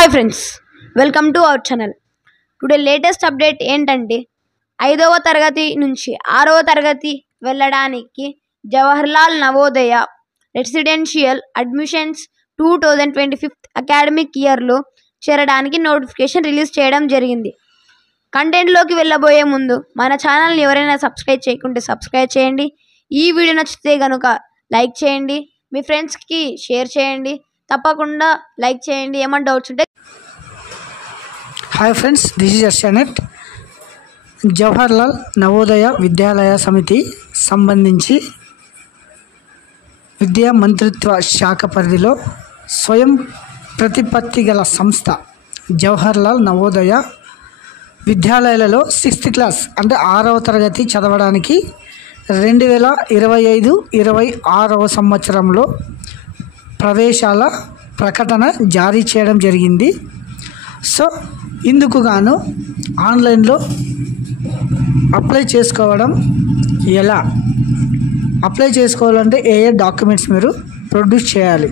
Hi friends, welcome to our channel. Today latest update ఏంటంటే 5వ తరగతి నుంచి 6వ తరగతి వెళ్ళడానికి Jawaharlal Navodaya residential admissions 2025 academic ఇయర్లో చేరడానికి నోటిఫికేషన్ రిలీజ్ చేయడం జరిగింది. కంటెంట్లోకి వెళ్ళబోయే ముందు మన ఛానల్ని ఎవరైనా సబ్స్క్రైబ్ చేయకుంటే సబ్స్క్రైబ్ చేయండి. ఈ వీడియో నచ్చితే కనుక లైక్ చేయండి, మీ ఫ్రెండ్స్కి షేర్ చేయండి, తప్పకుండా లైక్ చేయండి. ఏమైనా డౌట్స్ ఉంటే. హాయ్ ఫ్రెండ్స్, దిస్ ఈజ్ అర్షనెట్. జవహర్లాల్ నవోదయ విద్యాలయ సమితి సంబంధించి విద్యా మంత్రిత్వ శాఖ పరిధిలో స్వయం ప్రతిపత్తి గల సంస్థ జవహర్లాల్ నవోదయ విద్యాలయాలలో 6th క్లాస్ అంటే 6వ తరగతి చదవడానికి 2025-26వ సంవత్సరంలో ప్రవేశాల ప్రకటన జారీ చేయడం జరిగింది. సో ఇందుకు గాను ఆన్లైన్లో అప్లై చేసుకోవడం ఎలా, అప్లై చేసుకోవాలంటే ఏ డాక్యుమెంట్స్ మీరు ప్రొడ్యూస్ చేయాలి,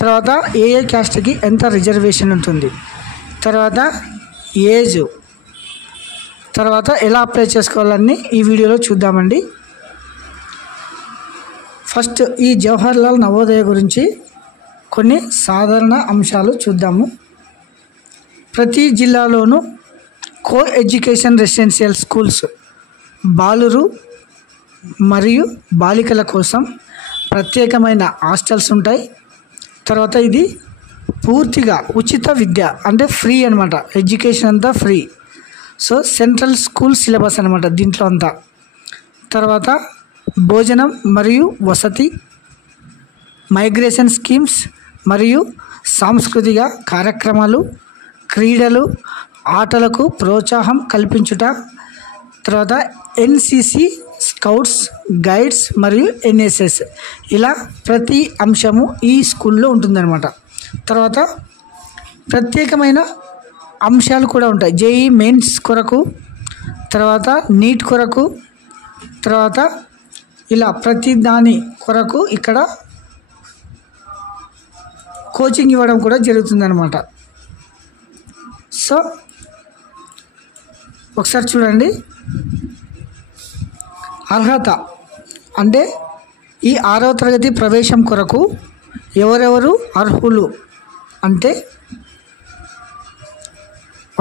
తర్వాత ఏ క్యాస్ట్కి ఎంత రిజర్వేషన్ ఉంటుంది, తర్వాత ఏజ్, తర్వాత ఎలా అప్లై చేసుకోవాలని ఈ వీడియోలో చూద్దామండి. ఫస్ట్ ఈ జవహర్లాల్ నవోదయ గురించి కొన్ని సాధారణ అంశాలు చూద్దాము. ప్రతి జిల్లాలోనూ కో ఎడ్యుకేషన్ రెసిడెన్షియల్ స్కూల్స్ బాలురు మరియు బాలికల కోసం ప్రత్యేకమైన హాస్టల్స్ ఉంటాయి. తర్వాత ఇది పూర్తిగా ఉచిత విద్య అంటే ఫ్రీ అనమాట, ఎడ్యుకేషన్ అంతా free. So central school syllabus అనమాట దీంట్లో అంతా. తర్వాత భోజనం మరియు వసతి, మైగ్రేషన్ స్కీమ్స్ మరియు సాంస్కృతిక కార్యక్రమాలు, క్రీడలు, ఆటలకు ప్రోత్సాహం కల్పించుట, తర్వాత ఎన్సిసి, స్కౌట్స్, గైడ్స్ మరియు ఎన్ఎస్ఎస్, ఇలా ప్రతి అంశము ఈ స్కూల్లో ఉంటుందన్నమాట. తర్వాత ప్రత్యేకమైన అంశాలు కూడా ఉంటాయి. జేఈ మెయిన్స్ కొరకు, తర్వాత నీట్ కొరకు, తర్వాత ఇలా ప్రతి దాని కొరకు ఇక్కడ కోచింగ్ ఇవ్వడం కూడా జరుగుతుందన్నమాట. సో ఒకసారి చూడండి. అర్హత అంటే ఈ 6వ తరగతి ప్రవేశం కొరకు ఎవరెవరు అర్హులు అంటే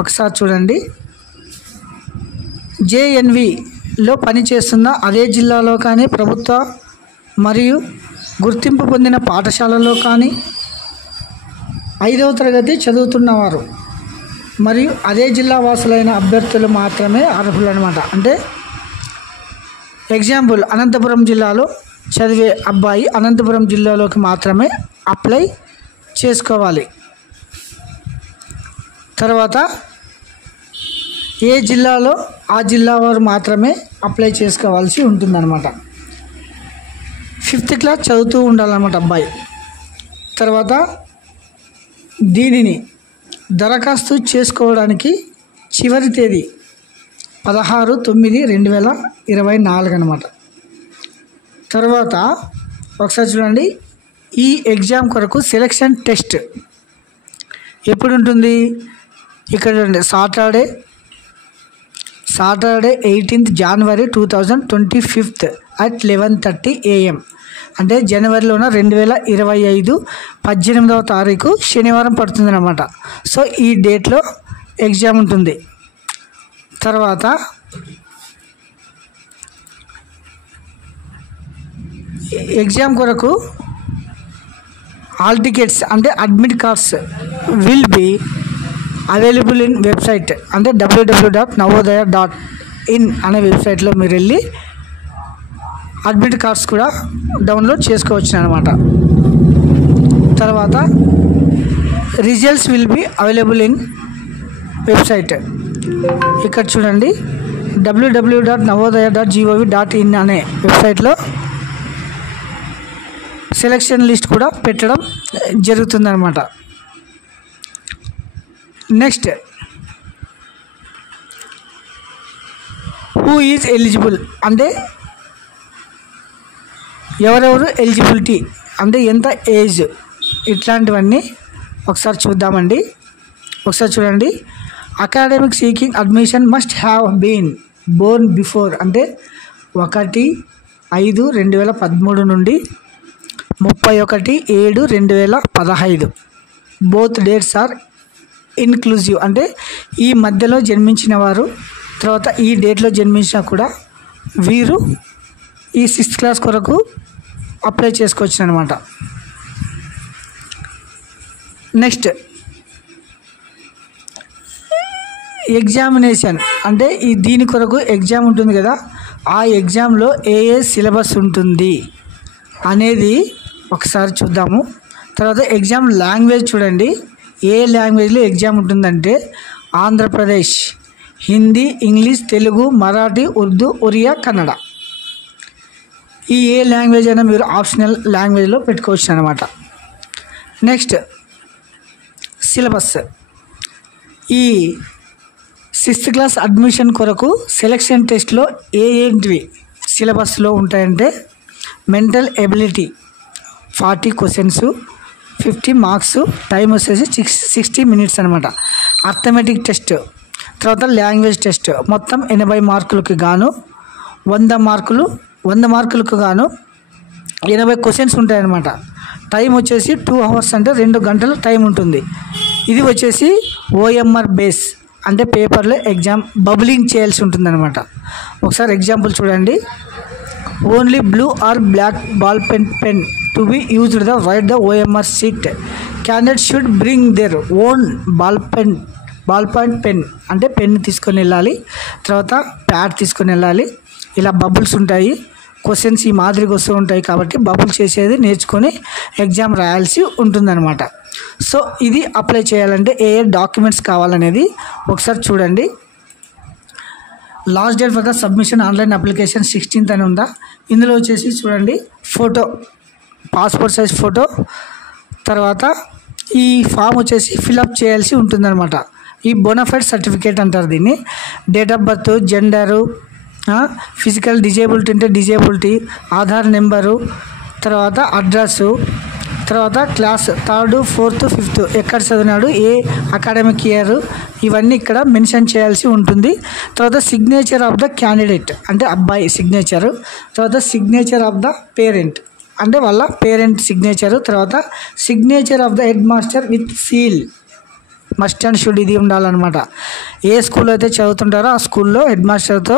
ఒకసారి చూడండి. జేఎన్విలో పనిచేస్తున్న అదే జిల్లాలో కానీ, ప్రభుత్వ మరియు గుర్తింపు పొందిన పాఠశాలలో కానీ 5వ తరగతి చదువుతున్నవారు మరియు అదే జిల్లా వాసులైన అభ్యర్థులు మాత్రమే అర్హులు అనమాట. అంటే ఎగ్జాంపుల్, అనంతపురం జిల్లాలో చదివే అబ్బాయి అనంతపురం జిల్లాలోకి మాత్రమే అప్లై చేసుకోవాలి. తర్వాత ఏ జిల్లాలో ఆ జిల్లా వారు మాత్రమే అప్లై చేసుకోవాల్సి ఉంటుందన్నమాట. 5th క్లాస్ చదువుతూ ఉండాలన్నమాట అబ్బాయి. తర్వాత దీనిని దరఖాస్తు చేసుకోవడానికి చివరి తేదీ 16/9/2024 అనమాట. తర్వాత ఒకసారి చూడండి, ఈ ఎగ్జామ్ కొరకు సెలక్షన్ టెస్ట్ ఎప్పుడు ఉంటుంది ఇక్కడ చూడండి. Saturday 18th January 2025 at 11:30 AM, అంటే జనవరిలోన 2025 18వ తారీఖు శనివారం పడుతుందన్నమాట. సో ఈ డేట్లో ఎగ్జామ్ ఉంటుంది. తర్వాత ఎగ్జామ్ కొరకు ఆల్ టికెట్స్ అంటే admit cards will be available in website అంటే www.navodaya.in అనే వెబ్సైట్లో మీరు వెళ్ళి అడ్మిట్ కార్డ్స్ కూడా డౌన్లోడ్ చేసుకోవచ్చు అనమాట. తర్వాత results will be available in website. ఇక్కడ చూడండి, www.navodaya.gov.in అనే వెబ్సైట్లో సెలక్షన్ లిస్ట్ కూడా పెట్టడం జరుగుతుందన్నమాట. నెక్స్ట్, హూ ఈజ్ ఎలిజిబుల్ అంటే ఎవరెవరు ఎలిజిబిలిటీ అంటే ఎంత ఏజ్, ఇట్లాంటివన్నీ ఒకసారి చూద్దామండి. ఒకసారి చూడండి. Academic seeking admission must have been born before అంటే 1/5/2013 నుండి 31/7/2015. బోత్ డేట్స్ ఆర్ ఇన్క్లూజివ్ అంటే ఈ మధ్యలో జన్మించిన వారు తర్వాత ఈ డేట్లో జన్మించినా కూడా వీరు ఈ 6th క్లాస్ కొరకు అప్లై చేసుకోవచ్చు అనమాట. నెక్స్ట్ ఎగ్జామినేషన్ అంటే దీని కొరకు ఎగ్జామ్ ఉంటుంది కదా, ఆ ఎగ్జామ్లో ఏ సిలబస్ ఉంటుంది అనేది ఒకసారి చూద్దాము. తర్వాత ఎగ్జామ్ లాంగ్వేజ్ చూడండి. ఏ లాంగ్వేజ్లో ఎగ్జామ్ ఉంటుందంటే ఆంధ్రప్రదేశ్, హిందీ, ఇంగ్లీష్, తెలుగు, మరాఠీ, ఉర్దూ, ఒరియా, కన్నడ. ఈ ఏ లాంగ్వేజ్ అయినా మీరు ఆప్షనల్ లాంగ్వేజ్లో పెట్టుకోవచ్చు అనమాట. Next syllabus. ఈ 6th క్లాస్ అడ్మిషన్ కొరకు సెలక్షన్ టెస్ట్లో ఏంటివి సిలబస్లో ఉంటాయంటే mental ability 40 questions, 50 marks, time వచ్చేసి 60 మినిట్స్ అనమాట. అర్థమెటిక్ టెస్ట్, తర్వాత లాంగ్వేజ్ టెస్ట్ మొత్తం 80 మార్కులకు గాను 100 మార్కులకు గాను 80 క్వశ్చన్స్ ఉంటాయన్నమాట. టైం వచ్చేసి 2 అవర్స్ అంటే 2 గంటలు టైం ఉంటుంది. ఇది వచ్చేసి OMR బేస్ అంటే పేపర్లో ఎగ్జామ్ బబ్లింగ్ చేయాల్సి ఉంటుందన్నమాట. ఒకసారి ఎగ్జాంపుల్ చూడండి. Only blue or black ball pen to be used the write the OMR sheet. Candidate should bring their own ball point pen అంటే పెన్ తీసుకొని వెళ్ళాలి, తర్వాత ప్యాడ్ తీసుకొని వెళ్ళాలి. ఇలా బబుల్స్ ఉంటాయి, క్వశ్చన్స్ ఈ మాదిరిగా వస్తూ ఉంటాయి కాబట్టి బబుల్ చేసేది నేర్చుకొని ఎగ్జామ్ రాయాల్సి ఉంటుందన్నమాట. సో ఇది అప్లై చేయాలంటే ఏ డాక్యుమెంట్స్ కావాలనేది ఒకసారి చూడండి. Last date for the submission online application 16th అని ఉందా. ఇందులో వచ్చేసి చూడండి ఫోటో, పాస్పోర్ట్ సైజ్ ఫోటో, తర్వాత ఈ ఫామ్ వచ్చేసి ఫిలప్ చేయాల్సి ఉంటుందన్నమాట. ఈ బోనాఫైడ్ సర్టిఫికేట్ అంటారు దీన్ని. Date of birth, gender, physical disability అంటే డిజేబిలిటీ, ఆధార్ నెంబరు, తర్వాత అడ్రస్సు, తర్వాత క్లాస్ 3rd, 4th, 5th ఎక్కడ చదివినాడు, ఏ అకాడమిక్ ఇయర్, ఇవన్నీ ఇక్కడ మెన్షన్ చేయాల్సి ఉంటుంది. తర్వాత సిగ్నేచర్ ఆఫ్ ద క్యాండిడేట్ అంటే అబ్బాయి సిగ్నేచరు, తర్వాత సిగ్నేచర్ ఆఫ్ ద పేరెంట్ అంటే వాళ్ళ పేరెంట్ సిగ్నేచరు, తర్వాత signature of the head master with seal. Must and should ఇది ఉండాలన్నమాట. ఏ స్కూల్లో అయితే చదువుతుంటారో ఆ స్కూల్లో హెడ్ మాస్టర్తో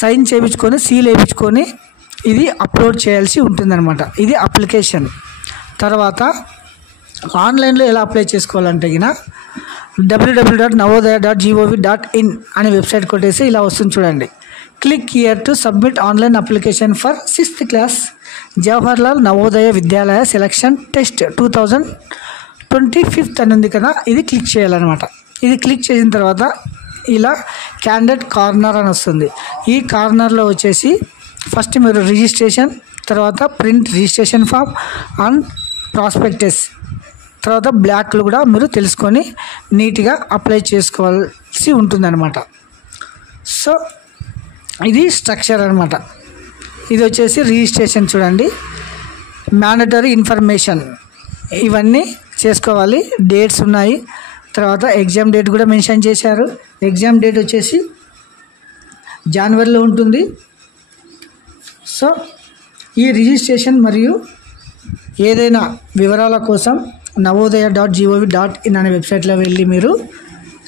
సైన్ చేయించుకొని సీల్ వేయించుకొని ఇది అప్లోడ్ చేయాల్సి ఉంటుందన్నమాట. ఇది అప్లికేషన్. తర్వాత ఆన్లైన్లో ఎలా అప్లై చేసుకోవాలంటే www.navodaya.gov.in అనే వెబ్సైట్ కొట్టేసి ఇలా వస్తుంది చూడండి. Click here to submit online application for 6th class Jawaharlal Navodaya Vidyalaya selection test 2025 అని ఉంది కదా, ఇది క్లిక్ చేయాలన్నమాట. ఇది క్లిక్ చేసిన తర్వాత ఇలా క్యాండిడేట్ కార్నర్ అని వస్తుంది. ఈ కార్నర్లో వచ్చేసి ఫస్ట్ మీరు రిజిస్ట్రేషన్, తర్వాత print registration form and prospectus, తర్వాత బ్లాక్లు కూడా మీరు తెలుసుకొని నీట్గా అప్లై చేసుకోవాల్సి ఉంటుందన్నమాట. సో ఇది స్ట్రక్చర్ అనమాట. ఇది వచ్చేసి రిజిస్ట్రేషన్ చూడండి. మ్యాండటరీ ఇన్ఫర్మేషన్ ఇవన్నీ చేసుకోవాలి. డేట్స్ ఉన్నాయి, తర్వాత ఎగ్జామ్ డేట్ కూడా మెన్షన్ చేశారు. ఎగ్జామ్ డేట్ వచ్చేసి జనవరిలో ఉంటుంది. సో ఈ రిజిస్ట్రేషన్ మరియు ఏదైనా వివరాల కోసం navodaya.gov.in అనే వెబ్సైట్లో వెళ్ళి మీరు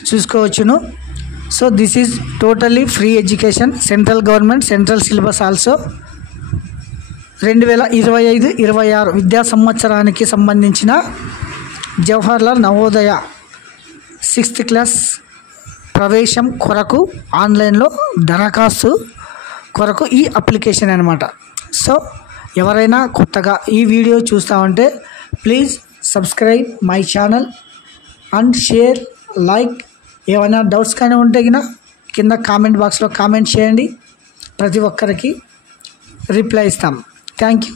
చూసుకోవచ్చును. So this is totally free education, central government, central syllabus also. 2025-26 విద్యా సంవత్సరానికి సంబంధించిన జవహర్లాల్ నవోదయ 6th క్లాస్ ప్రవేశం కొరకు ఆన్లైన్లో దరఖాస్తు కొరకు ఈ అప్లికేషన్ అనమాట. సో ఎవరైనా కొత్తగా ఈ వీడియో చూస్తామంటే please subscribe my channel and share, like. ఏమైనా డౌట్స్ కానీ ఉంటే కింద కామెంట్ బాక్స్లో కామెంట్ చేయండి. ప్రతి ఒక్కరికి రిప్లై ఇస్తాం. Thank you.